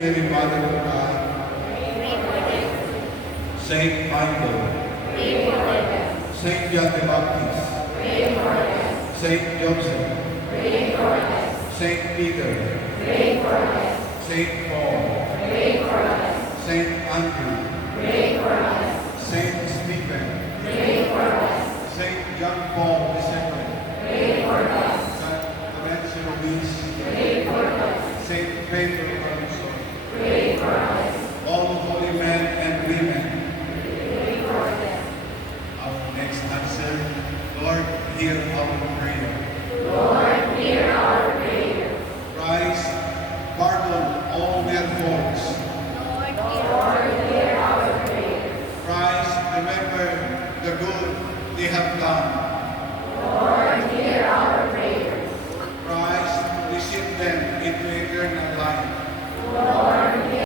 Mary, Mother of God, Saint Michael, Saint John the Baptist, Saint Joseph, Saint Peter, Saint Paul, Saint Andrew, Saint Stephen, Saint John Paul II, Saint Teresa Ruiz, Saint Pedro Alonso, all holy men and women. Our next answer, Lord, hear our prayer. Christ, pardon all their faults. Christ, remember the good they have done.